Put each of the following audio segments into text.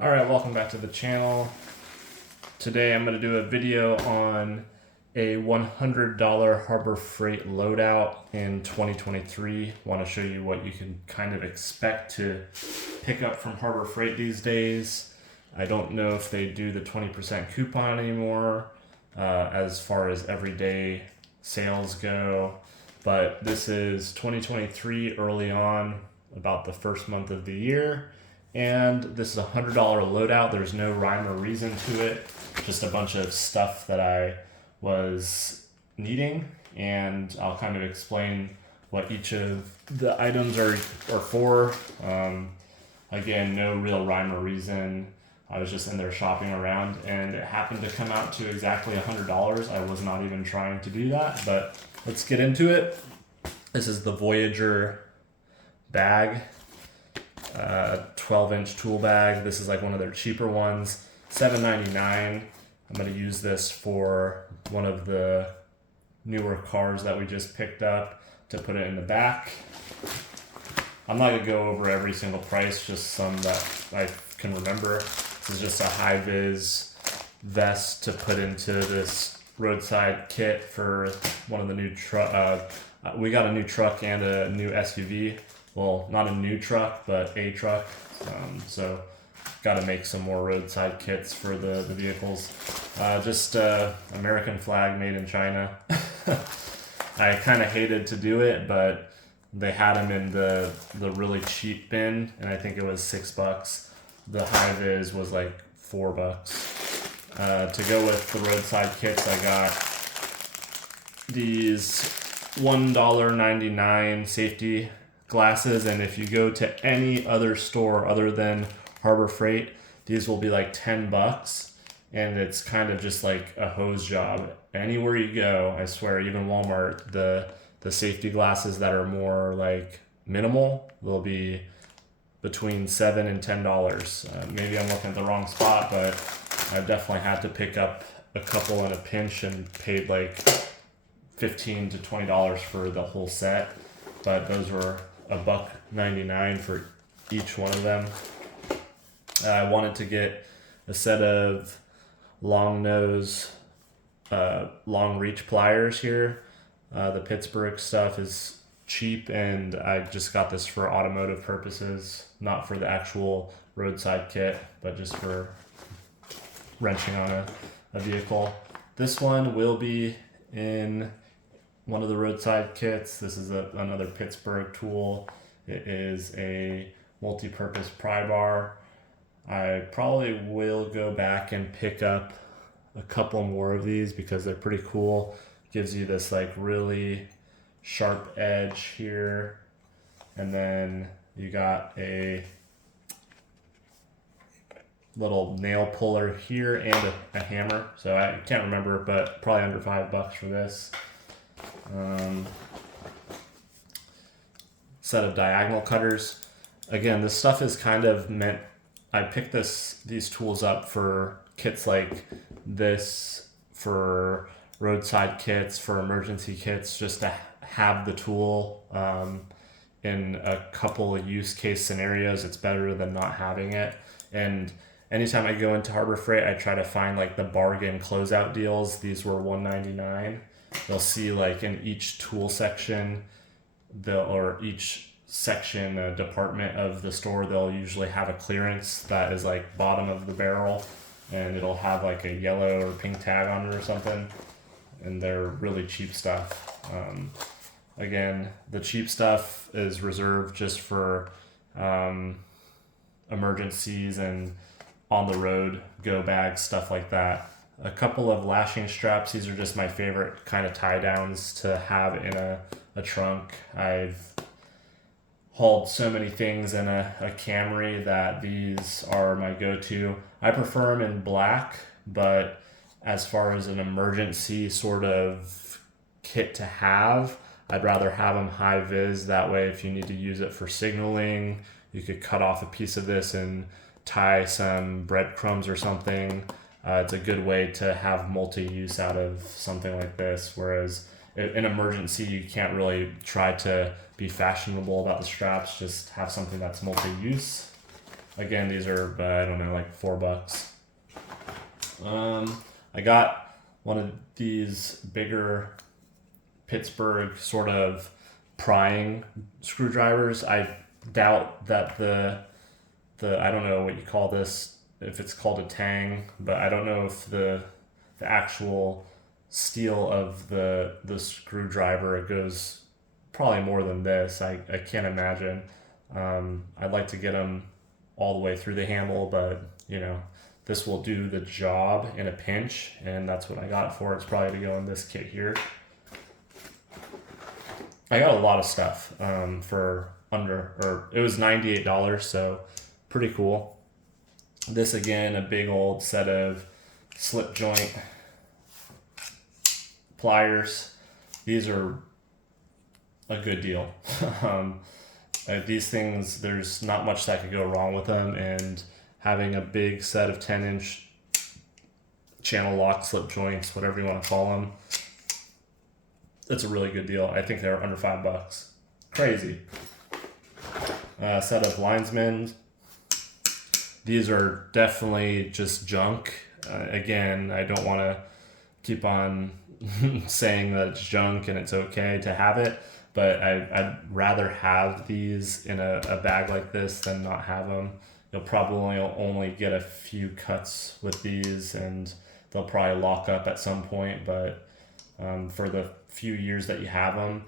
Alright, welcome back to the channel. Today I'm going to do a video on a $100 Harbor Freight loadout in 2023. Want to show you what you can kind of expect to pick up from Harbor Freight these days. I don't know if they do the 20% coupon anymore as far as everyday sales go, but this is 2023 early on, about the first month of the year. And this is a $100 loadout. There's no rhyme or reason to it, just a bunch of stuff that I was needing, and I'll kind of explain what each of the items are for. Again, no real rhyme or reason. I was just in there shopping around, and it happened to come out to exactly $100. I was not even trying to do that, but let's get into it. This is the Voyager bag. 12-inch tool bag. This is like one of their cheaper ones, $7.99. I'm going to use this for one of the newer cars that we just picked up to put it in the back. I'm not going to go over every single price, just some that I can remember. This is just a high-vis vest to put into this roadside kit for one of the new truck. We got a new truck and a new SUV. Well, not a new truck, but a truck. So got to make some more roadside kits for the vehicles. Just American flag made in China. I kind of hated to do it, but they had them in the really cheap bin, and I think it was $6. The high vis was like $4. To go with the roadside kits, I got these $1.99 safety glasses, and if you go to any other store other than Harbor Freight, these will be like $10, and it's kind of just like a hose job. Anywhere you go, I swear, even Walmart, the safety glasses that are more like minimal will be between $7 and $10. Maybe I'm looking at the wrong spot, but I definitely had to pick up a couple in a pinch and paid like $15 to $20 for the whole set. But those were $1.99 for each one of them. I wanted to get a set of long nose, long reach pliers here. The Pittsburgh stuff is cheap, and I just got this for automotive purposes, not for the actual roadside kit, but just for wrenching on a vehicle. This one will be in one of the roadside kits. This is another Pittsburgh tool. It is a multi-purpose pry bar. I probably will go back and pick up a couple more of these because they're pretty cool. Gives you this like really sharp edge here, and then you got a little nail puller here and a hammer. So I can't remember, but probably under $5 for this. Set of diagonal cutters. Again, this stuff is kind of meant, I picked these tools up for kits like this, for roadside kits, for emergency kits, just to have the tool in a couple of use case scenarios. It's better than not having it. And anytime I go into Harbor Freight, I try to find like the bargain closeout deals. These were $1.99. They'll see like in each tool section, or each section, department of the store, they'll usually have a clearance that is like bottom of the barrel, and it'll have like a yellow or pink tag on it or something, and they're really cheap stuff. Again, the cheap stuff is reserved just for emergencies and on the road go bags, stuff like that. A couple of lashing straps. These are just my favorite kind of tie downs to have in a trunk. I've hauled so many things in a Camry that these are my go-to. I prefer them in black, but as far as an emergency sort of kit to have, I'd rather have them high vis. That way, if you need to use it for signaling, you could cut off a piece of this and tie some breadcrumbs or something. It's a good way to have multi-use out of something like this, whereas in emergency, you can't really try to be fashionable about the straps, just have something that's multi-use. Again, these are, I don't know, like $4. I got one of these bigger Pittsburgh sort of prying screwdrivers. I doubt that the I don't know what you call this, if it's called a tang, but I don't know if the actual steel of the screwdriver, it goes probably more than this. I can't imagine. I'd like to get them all the way through the handle, but you know, this will do the job in a pinch, and that's what I got it for. It's probably to go in this kit here. I got a lot of stuff for it was $98, so pretty cool. This again, a big old set of slip joint pliers. These are a good deal. These things, there's not much that could go wrong with them, and having a big set of 10-inch channel lock slip joints, whatever you want to call them, it's a really good deal. I think they're under $5. Crazy. Set of linesmen. These are definitely just junk. Again, I don't want to keep on saying that it's junk and it's okay to have it, but I'd rather have these in a bag like this than not have them. You'll probably only get a few cuts with these, and they'll probably lock up at some point, but for the few years that you have them,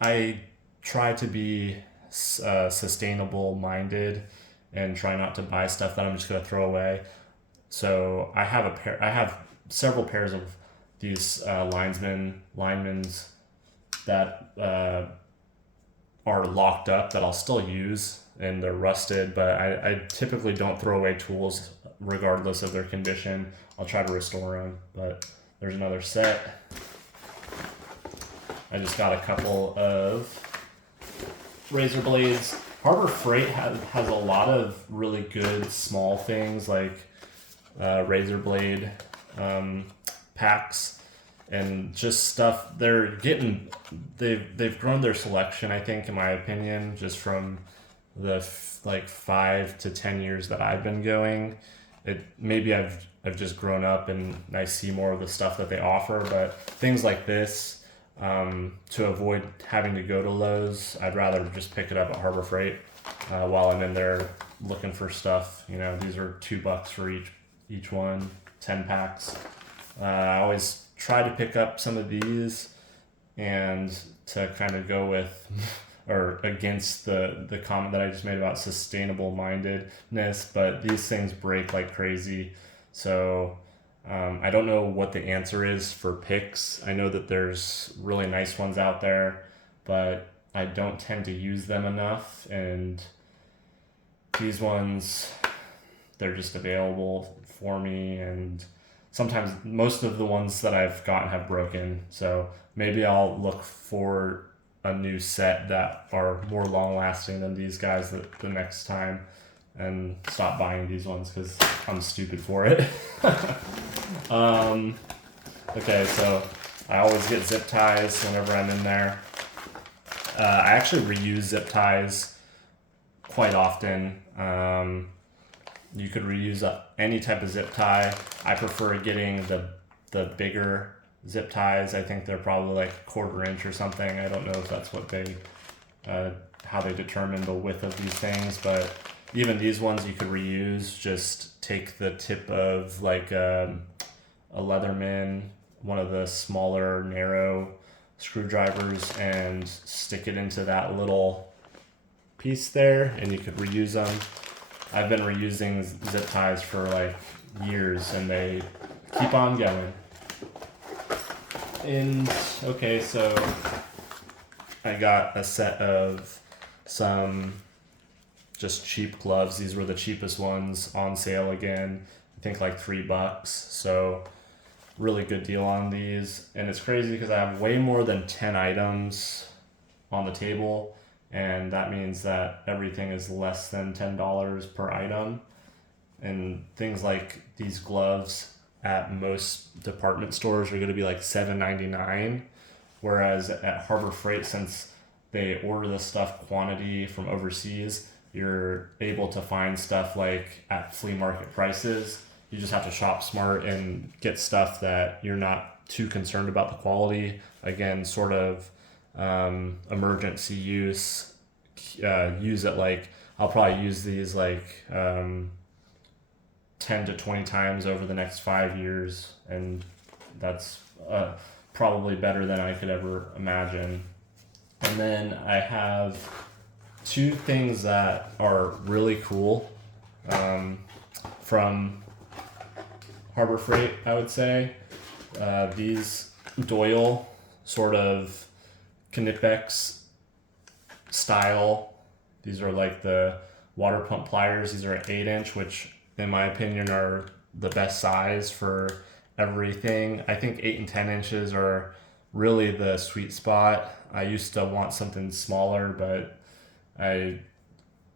I try to be sustainable minded and try not to buy stuff that I'm just going to throw away. So I have several pairs of these linemen's that are locked up that I'll still use, and they're rusted, but I typically don't throw away tools regardless of their condition. I'll try to restore them. But there's another set. I just got a couple of razor blades. Harbor Freight has a lot of really good small things like razor blade packs and just stuff. They've grown their selection, I think, in my opinion, just from the 5 to 10 years that I've been going. Maybe I've just grown up and I see more of the stuff that they offer, but things like this, to avoid having to go to Lowe's, I'd rather just pick it up at Harbor Freight while I'm in there looking for stuff. You know, these are $2 for each one, 10 packs. I always try to pick up some of these and to kind of go with or against the comment that I just made about sustainable mindedness, but these things break like crazy. So I don't know what the answer is for picks. I know that there's really nice ones out there, but I don't tend to use them enough. And these ones, they're just available for me. And sometimes most of the ones that I've gotten have broken. So maybe I'll look for a new set that are more long lasting than these guys the next time, and stop buying these ones because I'm stupid for it. Okay, so I always get zip ties whenever I'm in there. I actually reuse zip ties quite often. You could reuse any type of zip tie. I prefer getting the bigger zip ties. I think they're probably like 1/4 inch or something. I don't know if that's what how they determine the width of these things, but even these ones you could reuse. Just take the tip of like a Leatherman, one of the smaller narrow screwdrivers, and stick it into that little piece there, and you could reuse them. I've been reusing zip ties for like years, and they keep on going. And okay, so I got a set of some just cheap gloves. These were the cheapest ones on sale again. I think like $3. So really good deal on these. And it's crazy because I have way more than 10 items on the table, and that means that everything is less than $10 per item. And things like these gloves at most department stores are going to be like $7.99, whereas at Harbor Freight, since they order the stuff quantity from overseas, you're able to find stuff like at flea market prices. You just have to shop smart and get stuff that you're not too concerned about the quality. Again, sort of emergency use. Use it like, I'll probably use these like 10 to 20 times over the next 5 years, and that's probably better than I could ever imagine. And then I have two things that are really cool from Harbor Freight, I would say. These Doyle sort of Knipex style. These are like the water pump pliers. These are an 8-inch, which in my opinion are the best size for everything. I think 8 and 10 inches are really the sweet spot. I used to want something smaller, but it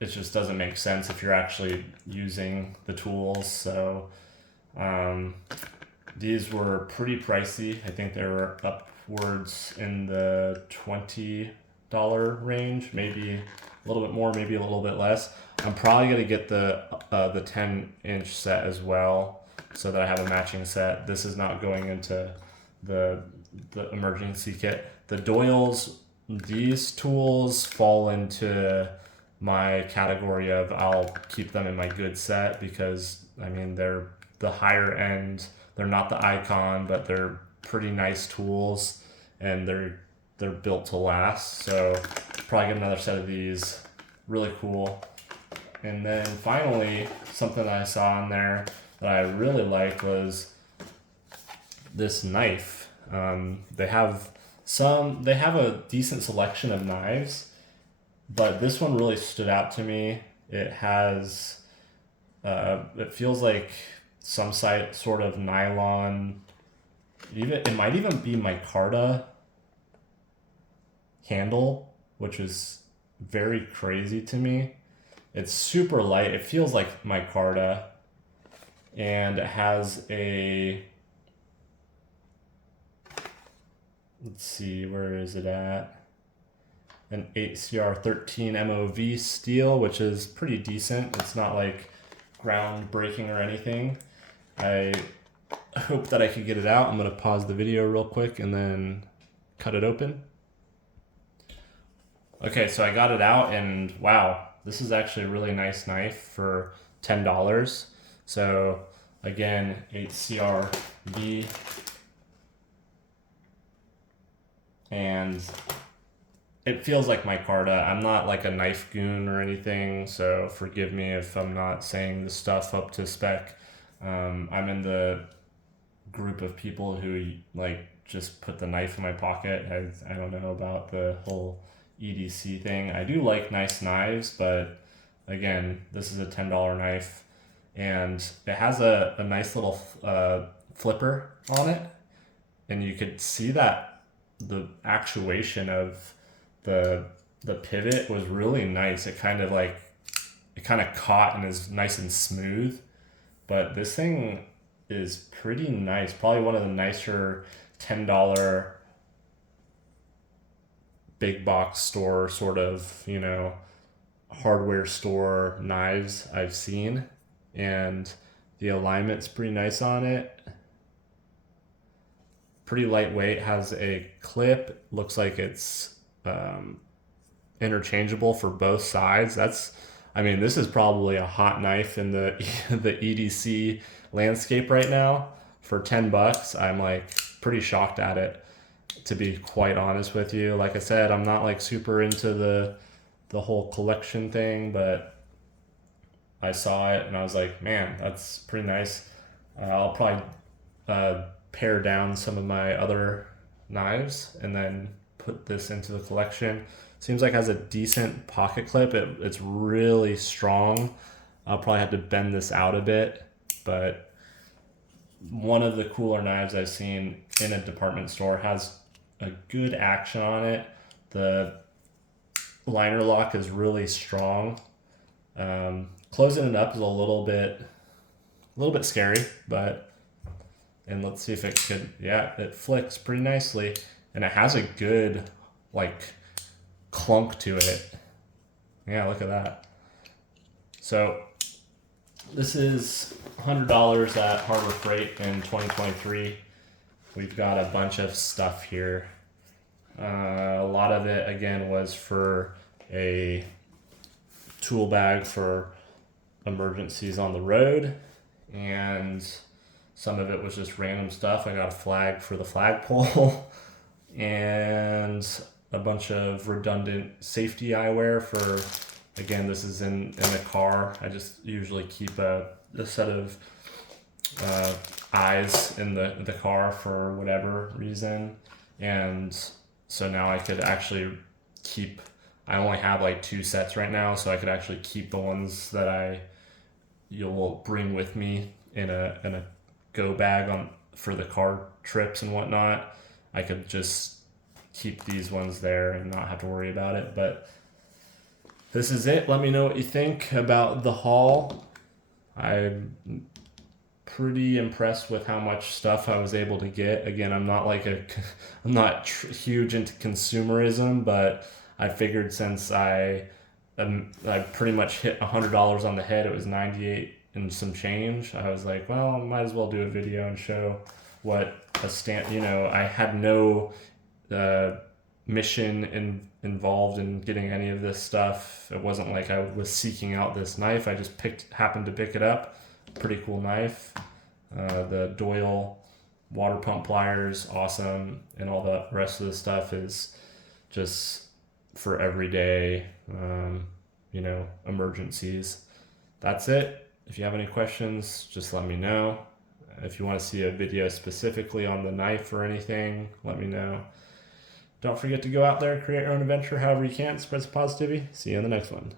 just doesn't make sense if you're actually using the tools. So these were pretty pricey. I think they were upwards in the $20 range, maybe a little bit more, maybe a little bit less. I'm probably gonna get the 10-inch set as well, so that I have a matching set. This is not going into the emergency kit. The Doyle's, these tools fall into my category of I'll keep them in my good set, because I mean they're the higher end. They're not the Icon, but they're pretty nice tools, and they're built to last. So probably get another set of these. Really cool. And then finally, something that I saw in there that I really liked was this knife. They have a decent selection of knives, but this one really stood out to me. It has, it feels like some sort of nylon. It might even be micarta handle, which is very crazy to me. It's super light. It feels like micarta, and it has a, let's see, where is it at? An 8CR13 MOV steel, which is pretty decent. It's not like groundbreaking or anything. I hope that I can get it out. I'm gonna pause the video real quick and then cut it open. Okay, so I got it out, and wow, this is actually a really nice knife for $10. So again, 8CRV, and it feels like micarta. I'm not like a knife goon or anything, so forgive me if I'm not saying the stuff up to spec. I'm in the group of people who like just put the knife in my pocket. I don't know about the whole EDC thing. I do like nice knives, but again, this is a $10 knife, and it has a nice little flipper on it, and you could see that the actuation of the pivot was really nice. It kind of caught and is nice and smooth, but this thing is pretty nice. Probably one of the nicer $10 big box store sort of, hardware store knives I've seen, and the alignment's pretty nice on it. Pretty lightweight, has a clip, looks like it's interchangeable for both sides. This is probably a hot knife in the the EDC landscape right now. For $10, I'm like pretty shocked at it, to be quite honest with you. Like I said, I'm not like super into the whole collection thing, but I saw it and I was like, man, that's pretty nice. I'll probably pare down some of my other knives and then put this into the collection. Seems like it has a decent pocket clip. It's really strong. I'll probably have to bend this out a bit, but one of the cooler knives I've seen in a department store. Has a good action on it. The liner lock is really strong. Closing it up is a little bit scary, and let's see if it could, it flicks pretty nicely, and it has a good like clunk to it. Yeah, look at that. So this is $100 at Harbor Freight in 2023. We've got a bunch of stuff here. A lot of it, again, was for a tool bag for emergencies on the road, and some of it was just random stuff. I got a flag for the flagpole and a bunch of redundant safety eyewear for, again, this is in the car. I just usually keep a set of eyes in the car for whatever reason. And so now I could actually keep, I only have like 2 sets right now, so I could actually keep the ones that you'll bring with me in a go bag on for the car trips and whatnot. I could just keep these ones there and not have to worry about it. But this is it. Let me know what you think about the haul. I'm pretty impressed with how much stuff I was able to get. Again, I'm not huge into consumerism, but I figured since I pretty much hit $100 on the head, it was 98 and some change. I was like, well, I might as well do a video and show what I had no mission involved in getting any of this stuff. It wasn't like I was seeking out this knife. I just happened to pick it up. Pretty cool knife. The Doyle water pump pliers, awesome, and all the rest of the stuff is just for everyday, emergencies. That's it. If you have any questions, just let me know. If you want to see a video specifically on the knife or anything, let me know. Don't forget to go out there, create your own adventure however you can, spread some positivity. See you in the next one.